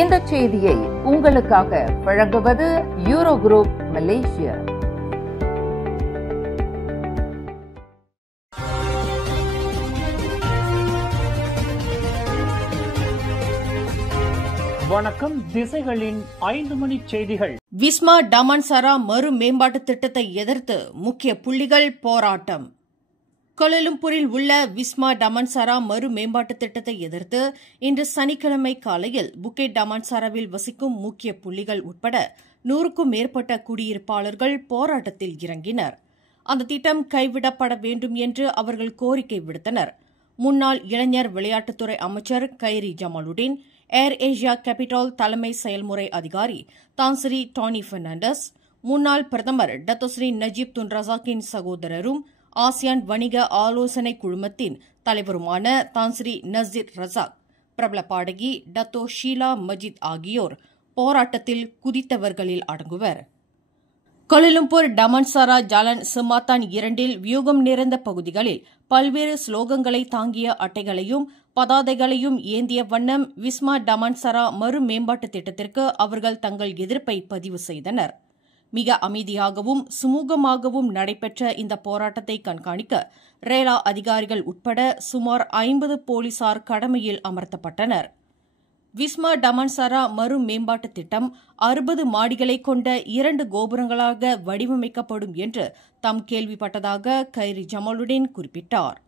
இந்த செய்தியை உங்களுக்காக வழங்குவது யூரோ குரூப் மலேசியா. வணக்கம். திசைகளின் 5 மணி செய்திகள். விஸ்மா டமான்சாரா மறு மேம்பாட்டு திட்டத்தை எதிர்த்து முக்கிய புள்ளிகள் போராட்டம். கோலாலம்பூரில் உள்ள விஸ்மா டமான்சாரா மறு மேம்பாட்டு திட்டத்தை எதிர்த்து இன்று சனிக்கிழமை காலையில் புக்கெட் டமான்சாராவில் வசிக்கும் முக்கிய புள்ளிகள் உட்பட 100க்கும் மேற்பட்ட குடியிருப்பாளர்கள் போராட்டத்தில் இறங்கினர். அந்த திட்டம் கைவிடப்பட வேண்டும் என்று அவர்கள் கோரிக்கை விடுத்தனர். முன்னாள் இளைஞர் விளையாட்டுத்துறை அமைச்சர் கைரி ஜமாலுடீன், ஏர் ஏசியா கேபிட்டல் தலைமை செயல்முறை அதிகாரி தான்ஸ்ரீ டானி பெர்னாண்டஸ், முன்னாள் பிரதமர் டத்தோஸ்ரீ நஜீப் துன் ரசாக்கின் சகோதரரும் ஆசியான் வணிக ஆலோசனை குழுமத்தின் தலைவருமான தான்ஸ்ரீ நசீர் ரசாக், பிரபல பாடகி டத்தோ ஷீலா மஜித் ஆகியோர் போராட்டத்தில் குதித்தவர்களில் அடங்குவர். கோலாலம்பூர் டமான்சாரா ஜாலன் சிமாத்தான் 2 வியூகம் நிறைந்த பகுதிகளில் பல்வேறு ஸ்லோகங்களை தாங்கிய அட்டைகளையும் பதாதைகளையும் ஏந்திய வண்ணம் விஸ்மா டமான்சாரா மறு மேம்பாட்டு திட்டத்திற்கு அவர்கள் தங்கள் எதிர்ப்பை பதிவு செய்தனர். மிக அமைதியாகவும் சுமூகமாகவும் நடைபெற்ற இந்த போராட்டத்தை கண்காணிக்க ரேலா அதிகாரிகள் உட்பட சுமார் 50 போலீசார் கடமையில் அமர்த்தப்பட்டனர். விஸ்மா டமான்சாரா மறு மேம்பாட்டு திட்டம் 60 மாடிகளை கொண்ட 2 கோபுரங்களாக வடிவமைக்கப்படும் என்று தாம் கேள்விப்பட்டதாக கைரி ஜமாலுடீன் குறிப்பிட்டார்.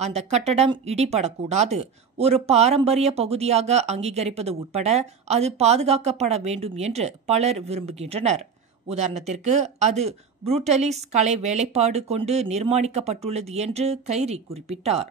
அந்த கட்டடம் இடிபடக்கூடாது, ஒரு பாரம்பரிய பகுதியாக அங்கீகரிப்பது உட்பட அது பாதுகாக்கப்பட வேண்டும் என்று பலர் விரும்புகின்றனர். உதாரணத்திற்கு, அது புரூட்டலிஸ் கலை வேலைப்பாடு கொண்டு நிர்மாணிக்கப்பட்டுள்ளது என்று கைரி குறிப்பிட்டார்.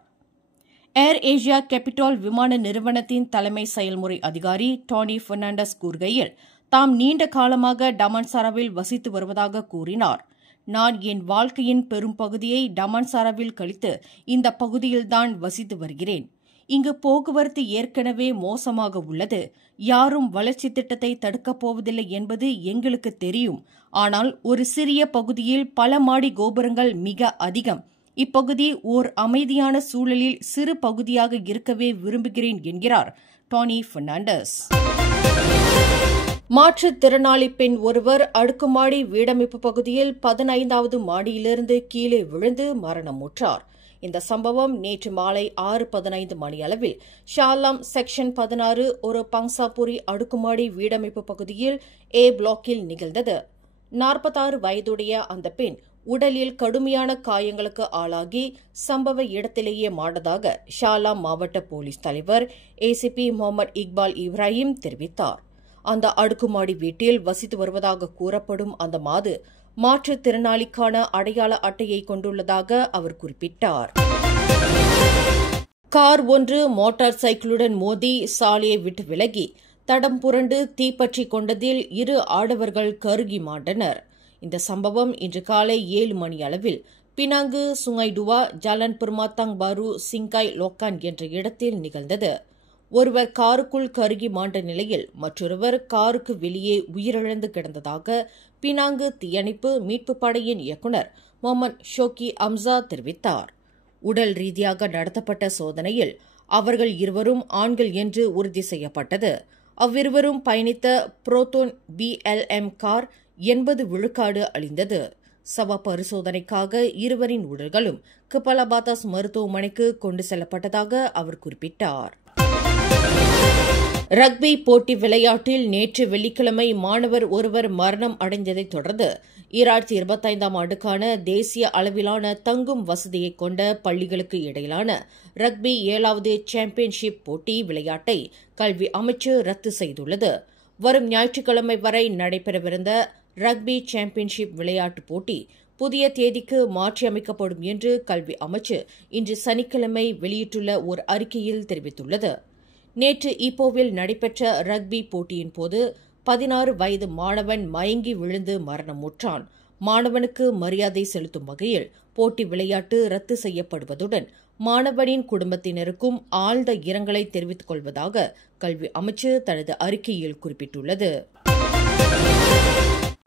ஏர் ஏசியா கேபிட்டல் விமான நிறுவனத்தின் தலைமை செயல்முறை அதிகாரி டானி பெர்னாண்டஸ் கூறுகையில், தாம் நீண்ட காலமாக டமான்சாராவில் வசித்து வருவதாக கூறினார். நான் என் வாழ்க்கையின் பெரும் பகுதியை டமான்சாராவில் கழித்து இந்த பகுதியில்தான் வசித்து வருகிறேன். இங்கு போக்குவரத்து ஏற்கனவே மோசமாக உள்ளது. யாரும் வளர்ச்சி திட்டத்தை தடுக்கப் போவதில்லை என்பது எங்களுக்கு தெரியும். ஆனால் ஒரு சிறிய பகுதியில் பல மாடி கோபுரங்கள் மிக அதிகம். இப்பகுதி ஓர் அமைதியான சூழலில் சிறு பகுதியாக இருக்கவே விரும்புகிறேன் என்கிறார் டானி பெர்னாண்டஸ். மாற்றுத்திறனாளி பெண் ஒருவர் அடுக்குமாடி வீடமைப்பு பகுதியில் 15வது மாடியிலிருந்து கீழே விழுந்து மரணமுற்றார். இந்த சம்பவம் நேற்று மாலை 6:15 மணியளவில் ஷாலாம் செக்ஷன் 16 ஒரு பங்சாபுரி அடுக்குமாடி வீடமைப்பு பகுதியில் ஏ பிளாக்கில் நிகழ்ந்தது. 46 வயதுடைய அந்த பெண் உடலில் கடுமையான காயங்களுக்கு ஆளாகி சம்பவ இடத்திலேயே மாண்டதாக ஷாலாம் மாவட்ட போலீஸ் தலைவர் ஏசிபி முகமது இக்பால் இப்ராஹிம் தெரிவித்தார். அந்த அடுக்குமாடி வீட்டில் வசித்து வருவதாக கூறப்படும் அந்த மாது மாற்றுத்திறனாளிக்கான அடையாள அட்டையை கொண்டுள்ளதாக அவர் குறிப்பிட்டார். கார் ஒன்று மோட்டார் சைக்கிளுடன் மோதி சாலையை விட்டு விலகி தடம் புரண்டு தீப்பற்றிக் கொண்டதில் 2 ஆடவர்கள் கருகி மாண்டனர். இந்த சம்பவம் இன்று காலை 7 மணி அளவில் பினாங்கு சுங்கைடுவா ஜாலன் பெர்மாத்தாங் பாரு சிங்காய் லோக்கான் என்ற இடத்தில் நிகழ்ந்தது. ஒருவர் காருக்குள் கருகி மாண்ட நிலையில் மற்றொருவர் காருக்கு வெளியே உயிரிழந்து கிடந்ததாக பினாங்கு தீயணைப்பு மீட்புப் படையின் இயக்குநர் முகமது ஷோக்கி அம்சா தெரிவித்தார். உடல் ரீதியாக நடத்தப்பட்ட சோதனையில் அவர்கள் இருவரும் ஆண்கள் என்று உறுதி செய்யப்பட்டது. அவ்விருவரும் பயணித்த புரோத்தோன் BLM கார் 80 விழுக்காடு அழிந்தது. சவ பரிசோதனைக்காக இருவரின் உடல்களும் கிப்பலாபாத்தாஸ் மருத்துவமனைக்கு கொண்டு செல்லப்பட்டதாக அவர் குறிப்பிட்டார். ரக்பி போட்டி விளையாட்டில் நேற்று வெள்ளிக்கிழமை மாணவர் ஒருவர் மரணம் அடைந்ததைத் தொடர்ந்து 2025ஆம் ஆண்டுக்கான தேசிய அளவிலான தங்கும் வசதியை கொண்ட பள்ளிகளுக்கு இடையிலான ரக்பி 7வது சாம்பியன்ஷிப் போட்டி விளையாட்டை கல்வி அமைச்சு ரத்து செய்துள்ளது. வரும் ஞாயிற்றுக்கிழமை வரை நடைபெறவிருந்த ரக்பி சாம்பியன்ஷிப் விளையாட்டுப் போட்டி புதிய தேதிக்கு மாற்றியமைக்கப்படும் என்று கல்வி அமைச்சு இன்று சனிக்கிழமை வெளியிட்டுள்ள ஒரு அறிக்கையில் தெரிவித்துள்ளது. நேற்று ஈப்போவில் நடைபெற்ற ரக்பி போட்டியின் போது 16 வயது மாணவன் மயங்கி விழுந்து மரணமுற்றான். மாணவனுக்கு மரியாதை செலுத்தும் வகையில் போட்டி விளையாட்டு ரத்து செய்யப்படுவதுடன் மாணவனின் குடும்பத்தினருக்கும் ஆழ்ந்த இரங்கலை தெரிவித்துக் கொள்வதாக கல்வி அமைச்சு தனது அறிக்கையில் குறிப்பிட்டுள்ளது.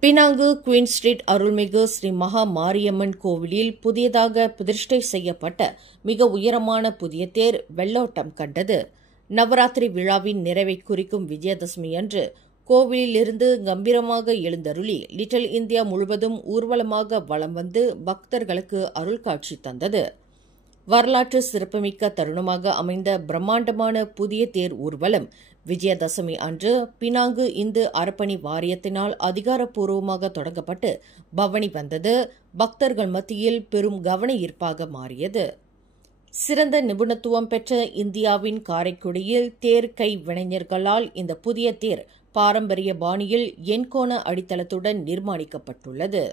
பினாங்கு குயின் ஸ்ட்ரீட் அருள்மிகு ஸ்ரீ மகா மாரியம்மன் கோவிலில் புதியதாக பிரதிஷ்டை செய்யப்பட்ட மிக உயரமான புதிய தேர் வெள்ளோட்டம் கண்டது. நவராத்திரி விழாவின் நிறைவை குறிக்கும் விஜயதசமி அன்று கோவிலிலிருந்து கம்பீரமாக எழுந்தருளி லிட்டில் இந்தியா முழுவதும் ஊர்வலமாக வலம் வந்து பக்தர்களுக்கு அருள்காட்சி தந்தது. வரலாற்று சிறப்புமிக்க தருணமாக அமைந்த பிரம்மாண்டமான புதிய தேர் ஊர்வலம் விஜயதசமி அன்று பினாங்கு இந்து அறப்பணி வாரியத்தினால் அதிகாரப்பூர்வமாக தொடங்கப்பட்டு பவனி வந்தது பக்தர்கள் மத்தியில் பெரும் கவன ஈர்ப்பாக மாறியது. சிறந்த நிபுணத்துவம் பெற்ற இந்தியாவின் காரைக்குடியில் தேர் கை வினைஞர்களால் இந்த புதிய தேர் பாரம்பரிய பாணியில் எண்கோண அடித்தளத்துடன் நிர்மாணிக்கப்பட்டுள்ளது.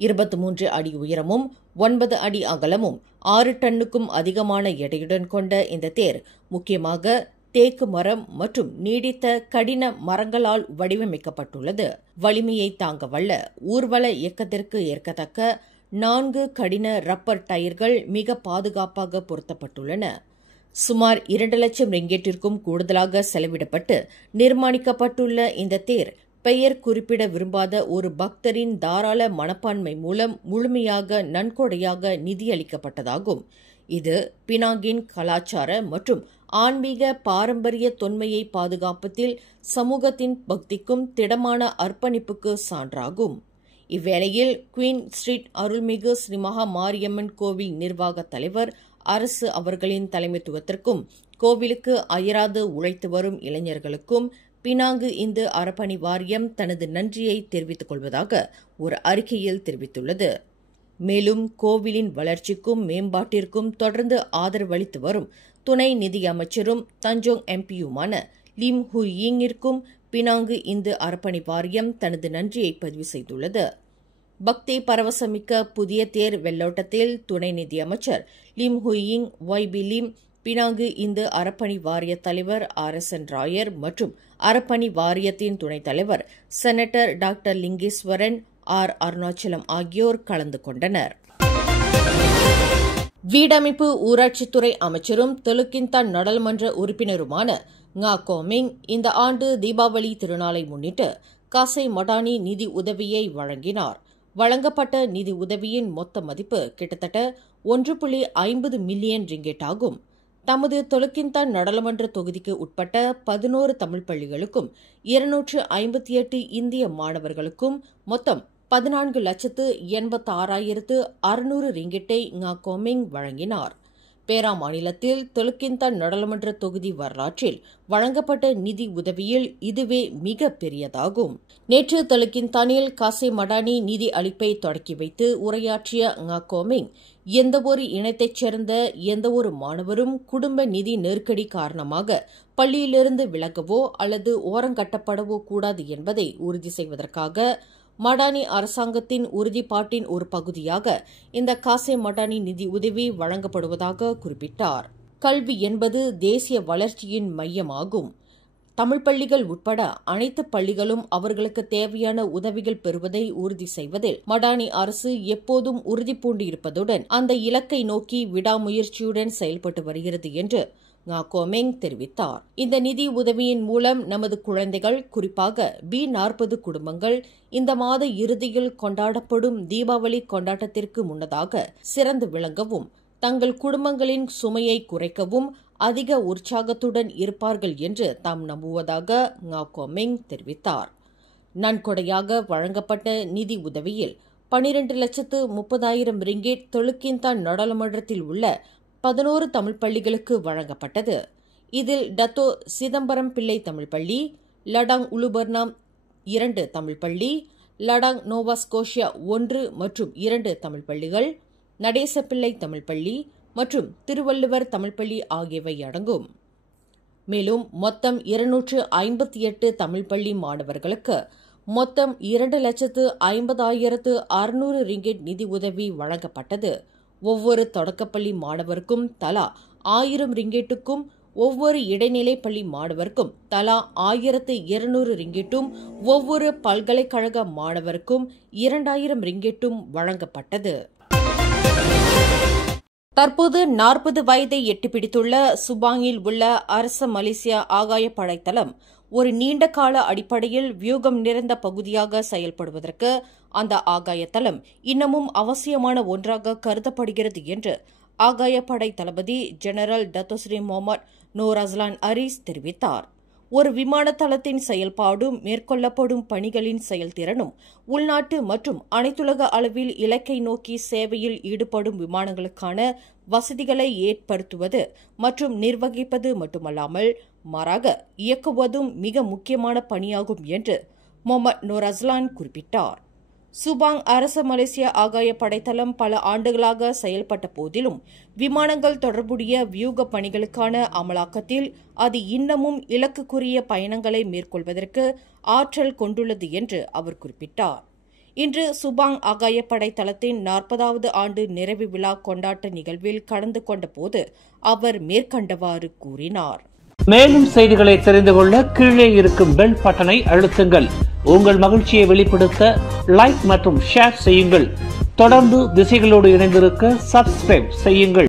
23 அடி உயரமும் 9 அடி அகலமும் 6 டன்னுக்கும் அதிகமான எடையுடன் கொண்ட இந்த தேர் முக்கியமாக தேக்கு மரம் மற்றும் நீடித்த கடின மரங்களால் வடிவமைக்கப்பட்டுள்ளது. வலிமையை தாங்க வல்ல ஊர்வல இயக்கத்திற்கு ஏற்கத்தக்க 4 கடின ரப்பர் டயர்கள் மிக பாதுகாப்பாக பொருத்தப்பட்டுள்ளன. சுமார் 2 லட்சம் ரிங்கெட்டிற்கும் கூடுதலாக செலவிடப்பட்டு நிர்மாணிக்கப்பட்டுள்ள இந்த தேர் பெயர் குறிப்பிட விரும்பாத ஒரு பக்தரின் தாராள மனப்பான்மை மூலம் முழுமையாக நன்கொடையாக நிதியளிக்கப்பட்டதாகும். இது பினாங்கின் கலாச்சார மற்றும் ஆன்மீக பாரம்பரிய தொன்மையை பாதுகாப்பதில் சமூகத்தின் பக்திக்கும் திடமான அர்ப்பணிப்புக்கு சான்றாகும். இவ்வேளையில் குயின் ஸ்ட்ரீட் அருள்மிகு ஸ்ரீ மகா மாரியம்மன் கோவில் நிர்வாக தலைவர் அரசு அவர்களின் தலைமைத்துவத்திற்கும் கோவிலுக்கு அயராது உழைத்து வரும் இளைஞர்களுக்கும் பினாங்கு இந்து அறப்பணி வாரியம் தனது நன்றியை தெரிவித்துக் கொள்வதாக ஒரு அறிக்கையில் தெரிவித்துள்ளது. மேலும் கோவிலின் வளர்ச்சிக்கும் மேம்பாட்டிற்கும் தொடர்ந்து ஆதரவளித்து வரும் துணை நிதியமைச்சரும் தஞ்சோங் எம்பியுமான லிம் ஹுயிங்கிற்கும் பினாங்கு இந்து அறப்பணி வாரியம் தனது நன்றியை பதிவு செய்துள்ளது. பக்தி பரவசமிக்க புதிய தேர் வெள்ளோட்டத்தில் துணை நிதியமைச்சர் Lim Hui Ying, YB Lim, Penang இந்து அறப்பணி வாரிய தலைவர் RSN ராயர் மற்றும் அறப்பணி வாரியத்தின் துணைத் தலைவர் செனட்டர் டாக்டர் லிங்கேஸ்வரன், அருணாச்சலம் ஆகியோர் கலந்து கொண்டனர். வீடமைப்பு ஊராட்சித்துறை அமைச்சரும் தெலுக்கின்தான் நாடாளுமன்ற உறுப்பினருமான ngா கோமிங் இந்த ஆண்டு தீபாவளி திருநாளை முன்னிட்டு காசை மடானி நிதி உதவியை வழங்கினார். வழங்கப்பட்ட நிதி உதவியின் மொத்த மதிப்பு கிட்டத்தட்ட 1.50 மில்லியன் ரிங்கெட் ஆகும். தமது தெலுக்கின்தான் நாடாளுமன்ற தொகுதிக்கு உட்பட்ட 11 தமிழ் பள்ளிகளுக்கும் 258 இந்திய மாணவர்களுக்கும் மொத்தம் 14,86,600 ரிங்கெட்டை ngா கோமிங் வழங்கினார். பேரா மாநிலத்தில் தெலுக்கின்தான் நாடாளுமன்ற தொகுதி வரலாற்றில் வழங்கப்பட்ட நிதி உதவியில் இதுவே மிக பெரியதாகும். நேற்று தெலுக்கின்தானில் காசை மடானி நிதி அளிப்பை தொடக்கி வைத்து உரையாற்றிய ngா கோமிங், எந்தவொரு இனத்தைச் சேர்ந்த எந்தவொரு மாணவரும் குடும்ப நிதி நெருக்கடி காரணமாக பள்ளியிலிருந்து விலகவோ அல்லது ஓரங்கட்டப்படவோ கூடாது என்பதை உறுதி செய்வதற்காக மடானி அரசாங்கத்தின் உறுதிப்பாட்டின் ஒரு பகுதியாக இந்த காசை மடானி நிதி உதவி வழங்கப்படுவதாக குறிப்பிட்டார். கல்வி என்பது தேசிய வளர்ச்சியின் மையமாகும். தமிழ் பள்ளிகள் உட்பட அனைத்து பள்ளிகளும் அவர்களுக்கு தேவையான உதவிகள் பெறுவதை உறுதி செய்வதில் மடானி அரசு எப்போதும் உறுதிபூண்டிருப்பதுடன் அந்த இலக்கை நோக்கி விடாமுயற்சியுடன் செயல்பட்டு வருகிறது என்று ngா கோமிங் தெரிவித்தார். இந்த நிதி உதவியின் மூலம் நமது குழந்தைகள், குறிப்பாக B40 குடும்பங்கள் இந்த மாத இறுதியில் கொண்டாடப்படும் தீபாவளி கொண்டாட்டத்திற்கு முன்னதாக சிறந்து விளங்கவும், தங்கள் குடும்பங்களின் சுமையை குறைக்கவும் அதிக உற்சாகத்துடன் இருப்பார்கள் என்று தாம் நம்புவதாக ngா கோமிங் தெரிவித்தார். நன்கொடையாக வழங்கப்பட்ட நிதி உதவியில் 12,30,000 ரிங்கெட் தெலுக்கின்தான் நாடாளுமன்றத்தில் உள்ள 11 தமிழ் பள்ளிகளுக்கு வழங்கப்பட்டது. இதில் டத்தோ சிதம்பரம் பிள்ளை தமிழ் பள்ளி, லடாங் உலுபர்னாம் 2 தமிழ் பள்ளி, லடாங் நோவா ஸ்கோஷியா 1 மற்றும் 2 தமிழ் பள்ளிகள், நடேசப்பிள்ளை தமிழ் பள்ளி மற்றும் திருவள்ளுவர் தமிழ் பள்ளி ஆகியவை அடங்கும். மேலும் மொத்தம் 258 தமிழ் பள்ளி மாணவர்களுக்கு மொத்தம் 2,50,600 ரிங்கெட் நிதி உதவி வழங்கப்பட்டது. ஒவ்வொரு தொடக்கப்பள்ளி மாணவருக்கும் தலா 1000 ரிங்கெட்டுக்கும், ஒவ்வொரு இடைநிலைப் பள்ளி மாணவருக்கும் தலா 1,200 ரிங்கெட்டும், ஒவ்வொரு பல்கலைக்கழக மாணவருக்கும் 2,000 ரிங்கெட்டும் வழங்கப்பட்டது. தற்போது 40 வயதை எட்டிப்பிடித்துள்ள சுபாங்கில் உள்ள அரச மலேசியா ஆகாயப்படை தளம் ஒரு நீண்டகால அடிப்படையில் வியூகம் நிறைந்த பகுதியாக செயல்படுவதற்கு அந்த ஆகாயத்தளம் இன்னமும் அவசியமான ஒன்றாக கருதப்படுகிறது என்று ஆகாயப்படை தளபதி general Dato Sri Mohamad Nor Azlan Aris தெரிவித்தார். ஒரு விமான தளத்தின் செயல்பாடும் மேற்கொள்ளப்படும் பணிகளின் செயல்திறனும் உள்நாட்டு மற்றும் அனைத்துலக அளவில் இலக்கை நோக்கி சேவையில் ஈடுபடும் விமானங்களுக்கான வசதிகளை ஏற்படுத்துவது மற்றும் நிர்வகிப்பது மட்டுமல்லாமல் மாறாக இயக்குவதும் மிக முக்கியமான பணியாகும் என்று முகமது நூர் அஸ்லான் குறிப்பிட்டார். சுபாங் அரச மலேசிய ஆகாய படைத்தளம் பல ஆண்டுகளாக செயல்பட்ட போதிலும் விமானங்கள் தொடர்புடைய வியூக பணிகளுக்கான அமலாக்கத்தில் அது இன்னமும் இலக்குக்குரிய பயணங்களை மேற்கொள்வதற்கு ஆற்றல் கொண்டுள்ளது என்று அவர் குறிப்பிட்டார். இன்று சுபாங் ஆகாயப்படை தளத்தின் 40வது ஆண்டு நிறைவு விழா கொண்டாட்ட நிகழ்வில் கலந்து கொண்ட போது அவர் மேற்கண்டவாறு கூறினார். மேலும் செய்திகளை தெரிந்து கொள்ள கீழே இருக்கும் பெல் பட்டனை அழுத்துங்கள். உங்கள் மகிழ்ச்சியை வெளிப்படுத்த லைக் மற்றும் ஷேர் செய்யுங்கள். தொடர்ந்து திசைகளோடு இணைந்திருக்க சப்ஸ்கிரைப் செய்யுங்கள்.